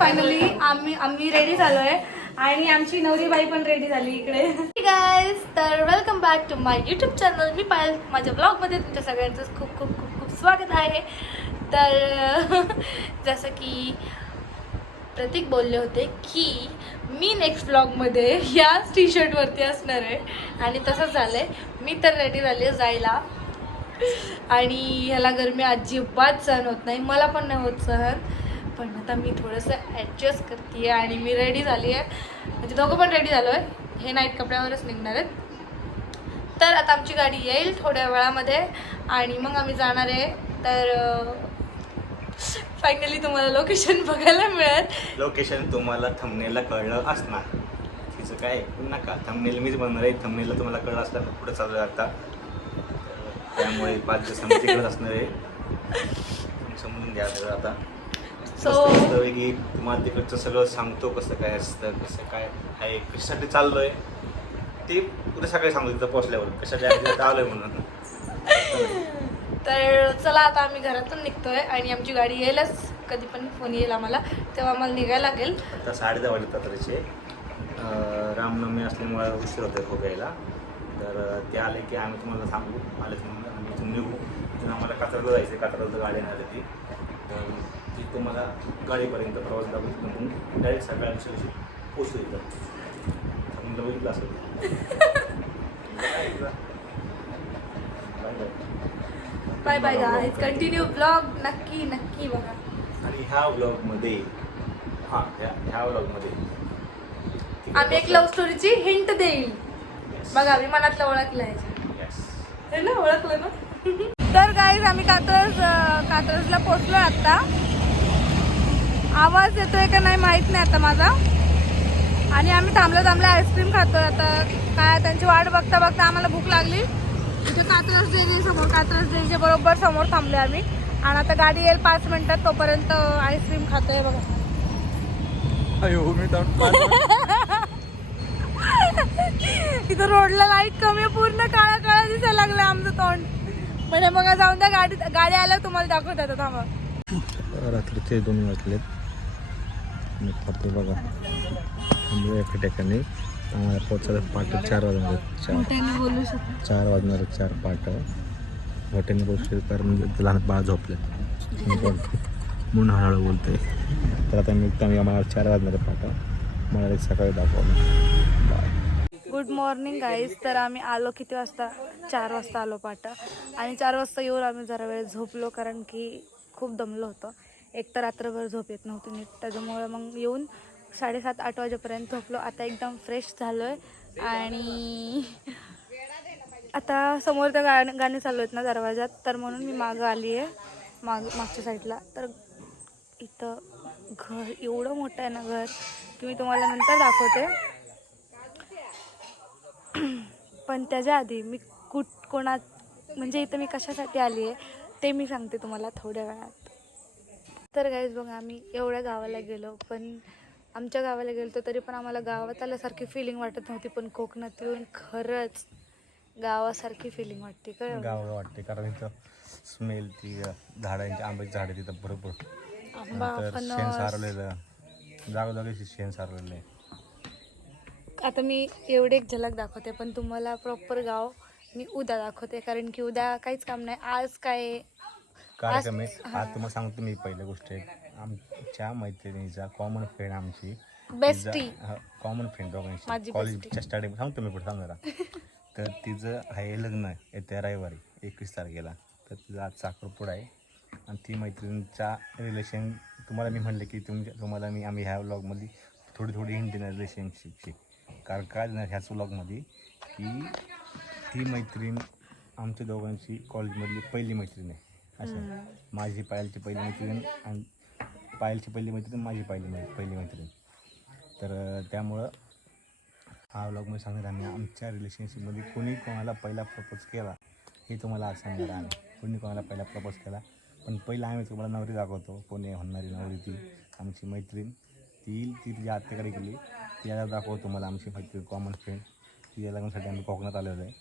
Finally आम्ही आम्ही ready झालो आहे आणि आमची नवरी बाई पण रेडी झाली इकडे. गाईज तर welcome back to my YouTube channel मी पायल माझ्या ब्लॉगमध्ये तुमच्या सगळ्यांचं खूप खूप खूप खूप स्वागत आहे. तर जसं की प्रतीक बोलले होते की मी नेक्स्ट ब्लॉगमध्ये याच टी शर्टवरती असणार आहे. आणि तसंच झालं आहे मी तर रेडी झाली जायला. आणि ह्याला गरमी अजिबात सहन होत नाही. मला पण नाही होत सहन. पण आता मी थोडंसं ॲडजस्ट करते आणि मी रेडी झाली आहे म्हणजे दोघं पण रेडी झालो आहे हे नाईट कपड्यावरच निघणार आहेत. तर आता आमची गाडी येईल थोड्या वेळामध्ये आणि मग आम्ही जाणार आहे. तर फायनली तुम्हाला लोकेशन बघायला मिळेल. लोकेशन तुम्हाला थंबनेलला कळलं असणार. तिचं काय नका. थंबनेल मीच बनणार आहे. थंबनेलला तुम्हाला कळलं असणार. पुढे चालू आहे आता. त्यामुळे पाच दिवस असणार आहे. समजून घ्या सगळं आता. मस्त की तुम्हाला तिकडचं सगळं सांगतो कसं काय असतं कसं काय आहे कशासाठी चाललोय? ते उद्या सकाळी सांगतो तिथं पोहोचल्यावर कशासाठी आलोय म्हणून. तर चला आता आम्ही घरातून निघतोय आणि आमची गाडी येईलच. कधी पण फोन येईल आम्हाला तेव्हा आम्हाला निघायला लागेल. आता साडे दहा वाजता रात्रीचे अं, रामनवमी असल्यामुळे उशीर होतोय खूप यायला तर ते आले की आम्ही तुम्हाला सांगू आलेच म्हणून आम्ही इथून निघू. आम्हाला कात्रजला जायचं आहे कात्रजला गाडी येणार आहे ती. तर ती तुम्हाला गाडीपर्यंत प्रवास लागून तिथून डायरेक्ट सकाळच्या दिवशी पोचू इथं आपण बघितलं असेल. Bye bye bye bye guys continue blog नक्की नक्की बघा. आणि ह्या व्लॉगमध्ये हां ह्या ह्या व्लॉगमध्ये आम्ही एक लव्ह स्टोरीची हिंट देईल. बघा मी मनातलं ओळखलं आहे. हे ना ओळखलं ना? तर गाईज आम्ही कात्रज कात्रजला पोचलो आता. आवाज येतोय का नाही माहीत नाही आता माझा. आणि आम्ही थांबलो थांबलो आईस्क्रीम खातोय आता. काय त्यांची वाट बघता बघता आम्हाला भूक लागली. तिथे कात्रज डेअरी समोर कात्रज डेअरीच्या बरोबर समोर थांबले आम्ही. आणि आता गाडी येईल पाच मिनिटात तोपर्यंत आईस्क्रीम खातोय बघा. तिथं रोडला लाइट कमी पूर्ण काळा काळा दिसायला लागलं आमचं तोंड. म्हणजे मग जाऊन त्या गाडी गाडी आल्यावर तुम्हाला दाखवत आता थांबा. रात्रीचे दोन वाजलेत. खातो बघा. थांबलो एका ठिकाणी. आम्हाला पोचायला पहाटे चार वाजणार. चार. चार वाजणार चार पाट. हॉटेलने पोचले कारण ते लहान बाळ झोपले म्हणून हळूहळू बोलतोय. तर आता मी आम्ही आम्हाला चार वाजणार पाट. मला सकाळी दाखवलं गुड मॉर्निंग गाईज तर आम्ही आलो किती वाजता? चार वाजता आलो पाटा. आणि चार वाजता येऊन आम्ही जरा वेळ झोपलो कारण की खूप दमलो होतो. एक तर रात्रभर झोप येत नव्हती नीट. त्याच्यामुळे मग येऊन साडेसात आठ वाजेपर्यंत झोपलो. आता एकदम फ्रेश झालो आहे आणि आता समोर त्या गाणं गाणे चालू आहेत ना दरवाजात तर म्हणून मी मागं आली आहे माग मागच्या साईडला तर इथं घर एवढं मोठं आहे ना घर की मी तुम्हाला नंतर दाखवते. पण त्याच्या आधी मी कुठ कोणात म्हणजे इथं मी कशासाठी आली आहे ते मी सांगते तुम्हाला थोड्या वेळात. तर गाईज बघा आम्ही एवढ्या गावाला गेलो पण आमच्या गावाला गेलो तर तरी पण आम्हाला गावात आल्यासारखी फिलिंग वाटत नव्हती पण कोकणात येऊन खरंच गावासारखी फिलिंग वाटते कळलं? गाव वाटते कारण इथं स्मेल ती झाडांची आंब्याची झाडं तिथं भरपूर. आंबा नंतर शेण फणस. सारलेलं जागोजागी शेण सारलेलं आहे. आता मी एवढे एक झलक दाखवते पण तुम्हाला प्रॉपर गाव मी उद्या दाखवते कारण की उद्या काहीच काम नाही. आज काय कार्यक्रम आहे. आज तुम्हाला सांगतो मी पहिली गोष्ट एक आमच्या मैत्रिणीचा कॉमन फ्रेंड आमची. बेस्टी कॉमन फ्रेंड दोघांची. कॉलेजच्या स्टार्टिंग सांगतो मी पुढे सांग जरा. तर तिचं आहे लग्न येत्या रविवारी एकवीस तारखेला. तर तिचा आज साखरपुडा आहे. आणि ती मैत्रिणीचा रिलेशन तुम्हाला मी म्हणलं की तुमच्या तुम्हाला मी आम्ही ह्या व्लॉगमध्ये थोडी थोडी हिंट देणार रिलेशनशिपची कारण काय देणार ह्याच व्लॉगमध्ये की ती मैत्रीण आमच्या दोघांची कॉलेजमधली पहिली मैत्रीण आहे. असं. माझी पायलची पहिली मैत्रीण आणि पायलची पहिली मैत्रीण माझी पहिली मै पहिली मैत्रीण. तर त्यामुळं हा व्लॉग मी सांगणार आम्ही आमच्या रिलेशनशिपमध्ये कोणी कोणाला पहिला प्रपोज केला हे तुम्हाला आज सांगणार आम्ही. कोणी कोणाला पहिला प्रपोज केला पण पहिला आम्ही तुम्हाला नवरी दाखवतो. कोणी होणारी नवरी ती आमची मैत्रीण. ती ती तिच्या आत्याकडे गेली. तिला दाखवतो तुम्हाला आमची मैत्रीण कॉमन फ्रेंड तिच्या लग्नासाठी आम्ही कोकणात आलेलो आहे.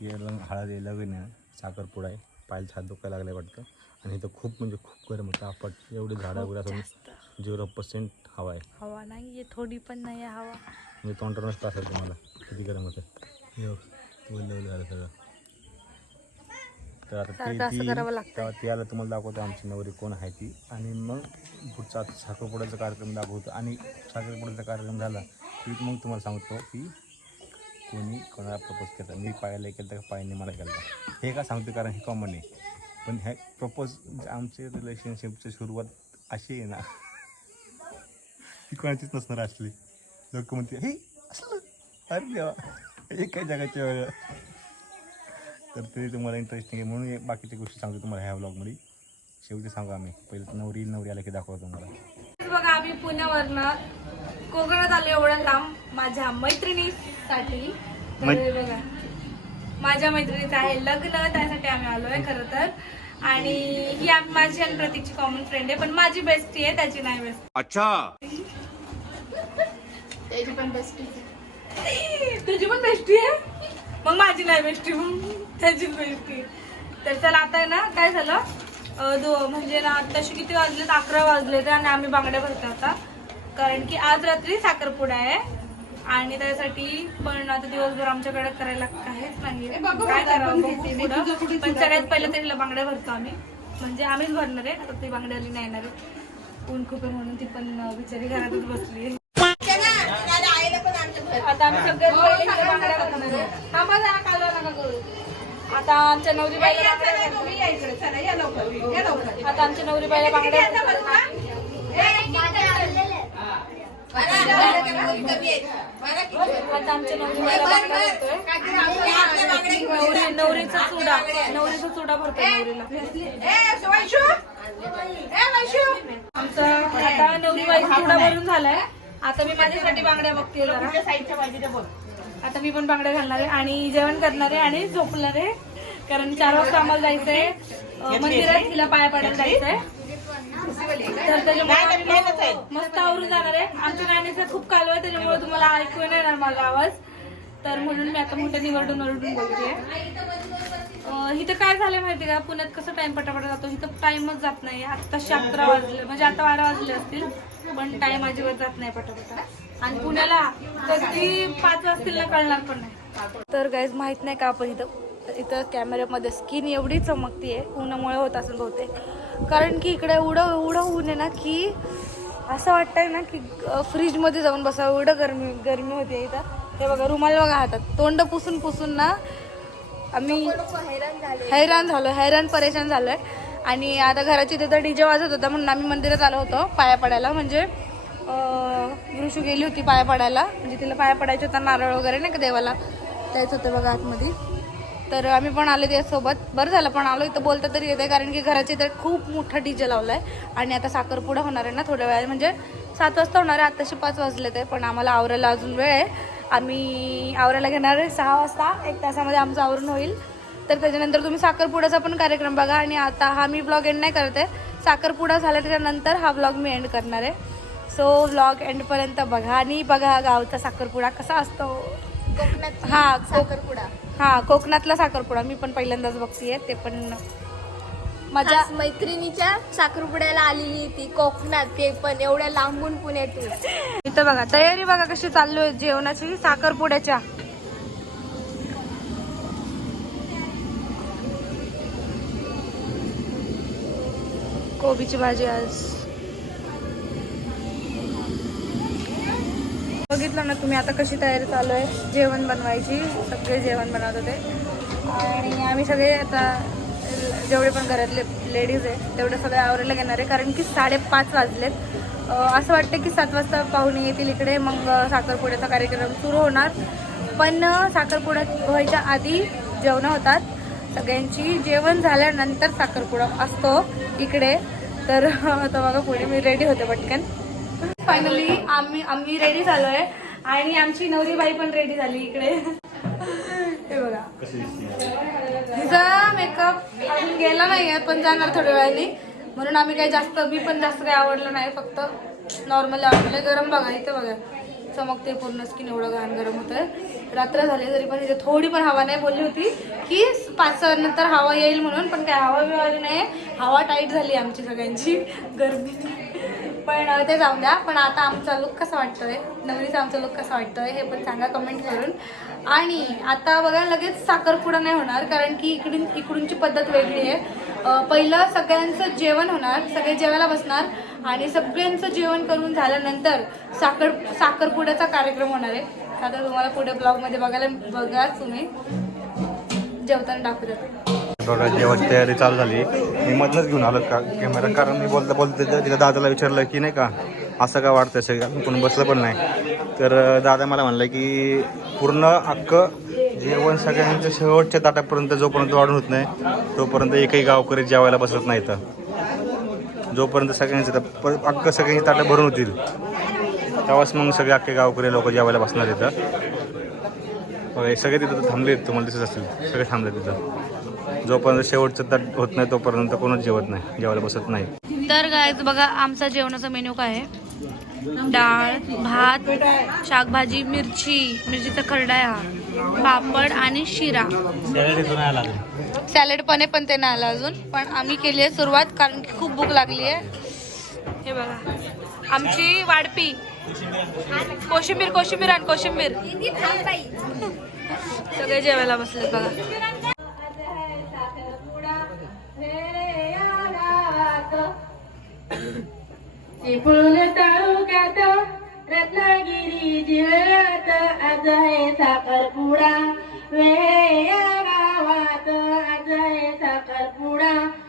ती लग्न हळद आहे लग्न आहे साखरपुडा आहे. पायला हात दुखायला लागले वाटतं. आणि इथं खूप म्हणजे खूप गरम होतं. आपट एवढे झाडं वगैरे असून झिरो पर्सेंट हवा आहे. हवा नाही थोडी पण नाही आहे हवा. मी तोंडावरूनच त्रास आहे तुम्हाला. किती गरम होतं हे झालं सगळं. तर आता ती ती आलं तुम्हाला दाखवतो आमची नवरी कोण आहे ती. आणि मग पुढचा साखरपुड्याचा कार्यक्रम दाखवतो. आणि साखरपुड्याचा कार्यक्रम झाला की मग तुम्हाला सांगतो की कोणी कोणाला प्रपोज केला? मी पायाला केलं तर पायाने मला केलं हे का सांगतो कारण हे कॉमन आहे. पण हे प्रपोज म्हणजे आमचे रिलेशनशिपची सुरुवात अशी आहे ना. ती कोणाचीच नसणार असली. लोक म्हणते हे असलं अरे देवा. हे काय जगाच्या वेळ. तर ते तुम्हाला इंटरेस्टिंग आहे. म्हणून बाकीच्या गोष्टी सांगतो तुम्हाला ह्या ब्लॉगमध्ये शेवटी सांगू आम्ही. पहिले नवरी नवरी आला की दाखवतो तुम्हाला. बघा आम्ही पुण्यावरनं कोकणात आलो एवढ्या लांब. माझ्या मैत्रिणीसाठी. मै- हे बघा माझ्या मैत्रिणीचं आहे लग्न त्यासाठी आम्ही आलोय खरं तर. आणि ही आम- माझी आणि प्रतीकची कॉमन फ्रेंड आहे पण माझी बेस्टी आहे त्याची नाही बेस्ट अच्छा. त्याची पण बेस्टी तुझी पण बेस्टी आहे? मग माझी नाही बेस्टी मग त्याचीच बेस्टी तर चला आता आहे ना काय झालं? अं, दो म्हणजे ना आत्ताशी किती वाजलेत? अकरा वाजलेत आणि आम्ही बांगड्या भरतो आता. कारण की आज रात्री साखरपुडा आहे. आणि त्यासाठी पण आता दिवसभर आमच्याकडे करायला काहीच नाही काय करावं? पुढं. पण सगळ्यात पहिले तरी बांगड्या भरतो आम्ही. म्हणजे आम्हीच भरणार आहे. आता ती बांगड्या आली नाही येणार ऊन खूप आहे म्हणून ती पण बिचारी घरातच बसली आता आम्ही सगळ्यात पहिले इकडे बांगड्या भरणार आहे. थांबा जरा कालवा नका करू. आता आमच्या नवरी बाईला आता आमच्या नवरी बाईला बांगड्या नवरी नवरी नवरीचा चुडा नवरीचा चुडा भरतो नवरीला आमचा आता नवरी बाईचा चुडा भरून झालाय आता मी माझ्यासाठी बांगड्या बघते जरा आता मी पण बांगड्या घालणार आहे आणि जेवण करणार आहे आणि झोपणार आहे कारण चार वाजता आम्हाला जायचंय मंदिरात तिला पाया पडायला जायचंय. तर त्याच्यामुळे आम्ही मस्त आवरून जाणार आहे. आमच्या गाण्याचा खूप कालवा आहे त्याच्यामुळे तुम्हाला ऐकू नाही येणार माझा आवाज. तर म्हणून मी आता मोठ्या निवडून ओरडून बोलते. इथं काय झालं माहिती का? पुण्यात कसं टाइम पटापट जातो? इथं टाइमच जात नाही. आता अकरा वाजले. म्हणजे आता बारा वाजले असतील. पण टाइम अजिबात जात नाही पटापट. आणि पुण्याला कधी पाच वाजतील ना कळणार पण नाही. तर गाईज माहीत नाही का आपण इथं इथं कॅमेऱ्यामध्ये स्किन एवढी चमकतीये. उन्हामुळे होत असेल बहुतेक. कारण की इकडे एवढं एवढं ऊन आहे ना की असं वाटतंय ना की फ्रीजमध्ये जाऊन बसावं. एवढं गरमी गरमी होते इथं. हे बघा रुमाल बघा हातात. तोंड पुसून पुसून ना आम्ही हैराण झालो हैराण परेशान झालोय. आणि आता घराची तिथं डीजे वाजत होता म्हणून आम्ही मंदिरात आलो होतो पाया पडायला. म्हणजे ऋषू वृषू गेली होती पाया पडायला. म्हणजे तिला पाया पडायचे होता नारळ वगैरे नाही का देवाला. त्याच होतं बघा आतमध्ये. तर आम्ही पण आलो त्यासोबत बरं झालं पण आलो इथं बोलता तरी येते कारण की घराच्या इथे खूप मोठा डीजे लावलाय. आणि आता साखरपुडा होणार आहे ना थोड्या वेळा म्हणजे सात वाजता होणार आहे आताशी पाच वाजले ते पण आम्हाला आवरायला अजून वेळ आहे. आम्ही आवरायला घेणार आहे सहा वाजता एक तासामध्ये आमचं आवरून होईल. तर त्याच्यानंतर तुम्ही साखरपुड्याचा पण कार्यक्रम बघा आणि आता हा मी ब्लॉग एंड नाही करते साखरपुडा झाला त्याच्यानंतर हा ब्लॉग मी एंड करणार आहे. सो ब्लॉग एंडपर्यंत बघा आणि बघा गावचा साखरपुडा कसा असतो. हा साखरपुडा. हा कोकणातला साखरपुडा. मी पण पहिल्यांदाच बघतीये ते पण माझ्या आज मैत्रिणीच्या साखरपुड्याला आलेली ती कोकणात. ते पण एवढ्या लांबून पुण्यातून. इथं बघा तयारी बघा कशी चालू आहे जेवणाची साखरपुड्याच्या. कोबीची भाजी आज. बघितलं ना तुम्ही आता कशी तयारी चालू आहे? जेवण बनवायची सगळे जेवण बनवत होते. आणि आम्ही सगळे आता जेवढे पण घरातले लेडीज आहे तेवढे सगळे आवरायला घेणार आहे. कारण की साडेपाच वाजलेत. असं वाटतं की सात वाजता पाहुणे येतील इकडे मग साखरपुड्याचा कार्यक्रम सुरू होणार. पण साखरपुडा व्हायच्या आधी जेवणं होतात. सगळ्यांची जेवण झाल्यानंतर साखरपुडा असतो इकडे. तर आता बघा पुढे मी रेडी होते पटकन. फायनली आम्ही आम्ही रेडी झालोय. आणि आमची नवरी बाई पण रेडी झाली इकडे. हे बघा. तिचा मेकअप अजून गेला नाहीये पण जाणार थोड्या वेळाने. म्हणून आम्ही काही जास्त मी पण जास्त काही आवडलं नाही फक्त नॉर्मली आवडलं गरम बघा इथं बघा. चमकते पूर्ण स्किन एवढं घाण गरम होतंय. रात्र झाली तरी पण इथे थोडी पण हवा नाही बोलली होती की पाच सहा नंतर हवा येईल म्हणून पण काय हवा आली नाही हवा टाईट झाली आमची सगळ्यांची. गर्मी. पण ते जाऊन द्या. पण आता आमचा लुक कसा वाटतोय? नवरीचा आमचा लुक कसा वाटतोय? हे पण सांगा कमेंट करून. आणि आता बघा लगेच साखरपुडा नाही होणार कारण की इकडून इकडूनची पद्धत वेगळी आहे. पहिलं सगळ्यांचं जेवण होणार सगळे जेवायला बसणार आणि सगळ्यांचं जेवण करून झाल्यानंतर साखर साखरपुड्याचा कार्यक्रम होणार आहे. आता तुम्हाला पुढे ब्लॉगमध्ये बघायला बघा तुम्ही. जेवताना दाखवू बघा जेवण तयारी चालू झाली मी मधनंच घेऊन आलो का कॅमेरा कारण मी बोलता बोलता तिला तिला दादाला विचारलं की नाही का असं का वाटतं सगळं? कोण बसलं पण नाही. तर दादा मला म्हणलं की पूर्ण अख्खं जेवण सगळ्यांच्या शेवटच्या ताटापर्यंत जोपर्यंत वाढून होत नाही तोपर्यंत एकही गावकरी जेवायला बसत नाही तर जोपर्यंत सगळ्यांचं ता- पर- अख्खं सगळ्यांची ताटं भरून होतील तेव्हाच मग सगळे अख्खे गावकरी लोक जेवायला बसणार इथं सगळे तिथं थांबले तुम्हाला दिसत असेल सगळे थांबले तिथं. जोपर्यंत शेवटचं ताट होत नाही तोपर्यंत कोणच जेवत नाही जेवायला बसत नाही. तर काय बघा आमचा जेवणाचा मेन्यू काय आहे? डाळ भात शाकभाजी मिरची मिरचीचा खरडा आहे हा पापड आणि शिरा. सॅलड पण आहे पण ते नाही आलं अजून पण आम्ही केली आहे सुरुवात कारण की खूप भूक लागली आहे. हे बघा आमची वाडपी कोशिंबीर कोशिंबीर आणि कोशिंबीर. सगळे जेवायला बसले बघा. चिपळूण तालुक्यात रत्नागिरी जिल्ह्यात आज आहे साखरपुडा. वेळे या गावात आज आहे साखरपुडा.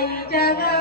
तिच्या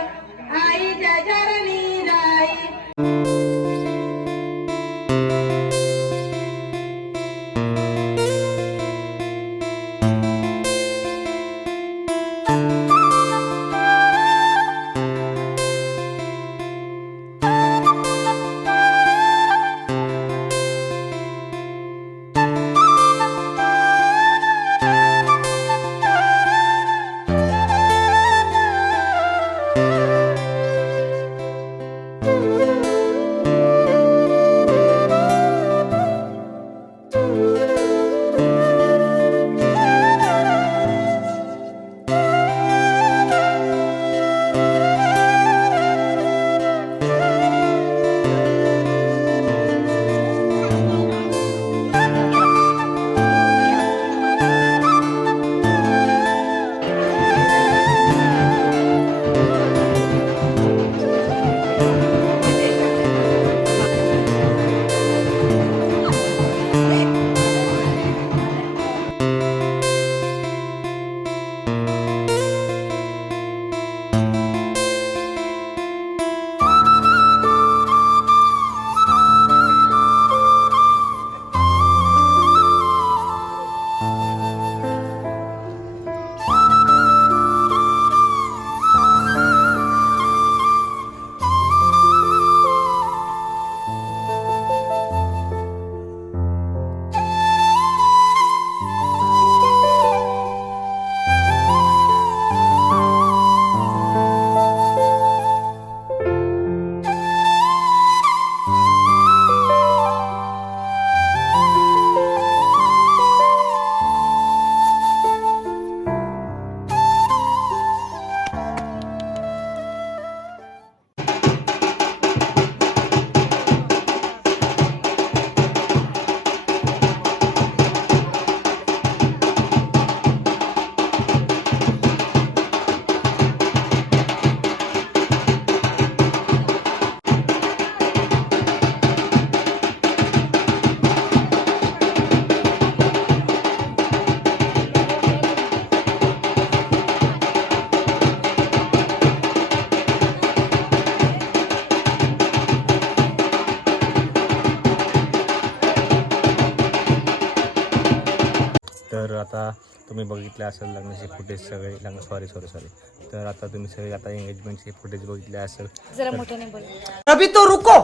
तुम्ही बघितले असेल लग्नाचे फुटेज सगळे. लग्न सॉरी सॉरी सॉरी तर आता तुम्ही सगळे आता एंगेजमेंटचे फुटेज बघितले असेल. जरा मोठ्याने बोल. अभी तो रुको.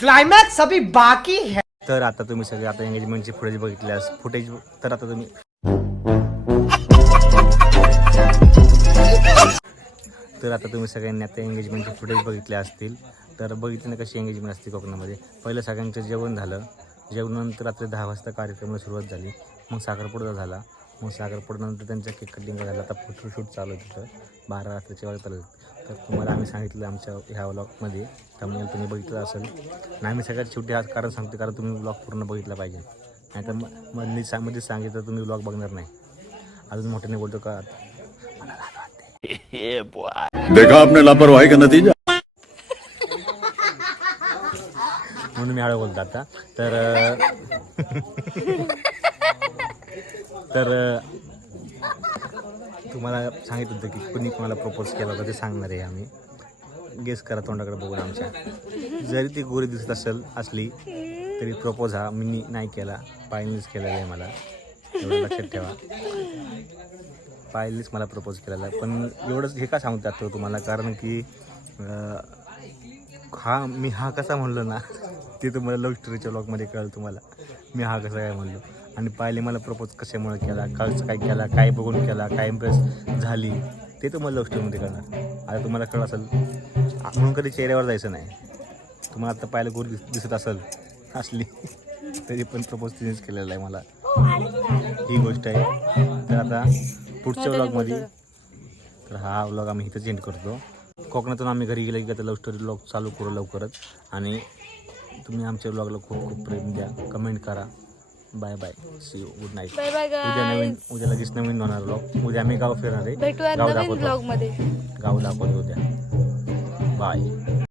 क्लाइमैक्स अभी बाकी है. तर आता तुम्ही सगळे आता एंगेजमेंटचे फुटेज बघितले अस फुटेज तर आता तुम्ही तर आता तुम्ही सगळ्यांनी आता एंगेजमेंटचे फुटेज बघितले असतील. तर बघितले ना कशी एंगेजमेंट असते कोकणामध्ये. पहिलं सगळ्यांचं जेवण झालं. जेवणानंतर रात्री दहा वाजता कार्यक्रमाला सुरुवात झाली. मग साखरपुडा झाला. मग साखरपुड्यानंतर त्यांचा केक कटिंग झाला आता फोटोशूट चालू आहे तिथं. बारा रात्रीच्या वेळेत चालू. तर तुम्हाला आम्ही सांगितलं आमच्या ह्या व्लॉगमध्ये त्यामुळे तुम्ही बघितलं असेल. आणि आम्ही सगळ्यात शेवटी आज कारण सांगतो कारण तुम्ही ब्लॉग पूर्ण बघितला पाहिजे. नाही तर मधली सांगमध्ये सांगितलं तुम्ही ब्लॉग बघणार नाही. अजून मोठ्याने बोलतो का? देखा आपने लापरवाही का नतीजा? म्हणून मी हळू बोलतो आता. तर तर तुम्हाला सांगितलं होतं की कुणी कोणाला प्रपोज केला होता ते सांगणार आहे आम्ही. गेस करा तोंडाकडे बघून आमच्या. जरी ती गोरी दिसत असेल असली तरी प्रपोज हा मी नाही केला. पायलनीच केलेला आहे मला. एवढं लक्षात ठेवा. पायलनीच मला प्रपोज केलेला आहे. पण एवढंच हे का सांगतो आता तुम्हाला? कारण की हा मी हा कसा म्हणलो ना ते तुम्हाला लव्ह स्टोरीच्या ब्लॉगमध्ये कळलं तुम्हाला. मी हा कसा काय म्हणलो? आणि पाहिले मला प्रपोज कशामुळे केला कालचं काय केला काय बघून केला काय इम्प्रेस झाली ते तुम्हाला लव्ह स्टोरीमध्ये कळणार. आता तुम्हाला कळलं असेल म्हणून कधी चेहऱ्यावर जायचं नाही. तुम्हाला आता पाहिलं गोरी दिस- दिसत असेल असली. तरी पण प्रपोज तिनेच केलेला आहे मला. ही गोष्ट आहे. तर आता पुढच्या ब्लॉगमध्ये तर हा व्लॉग आम्ही इथंच एंड करतो. कोकणातून आम्ही घरी गेले की आता लव्ह स्टोरी व्लॉग चालू करू लवकरच. आणि तुम्ही आमच्या व्लॉगला खूप खूप प्रेम द्या. कमेंट करा. Bye bye see you good night bye bye उद्या नवीन उद्या लगेच नवीन होणार व्लॉग उद्या आम्ही गाव फिरणार आहे. भेटूया गाव नवीन दाखवतो. ब्लॉगमध्ये. गाव दाखवतो उद्या. बाय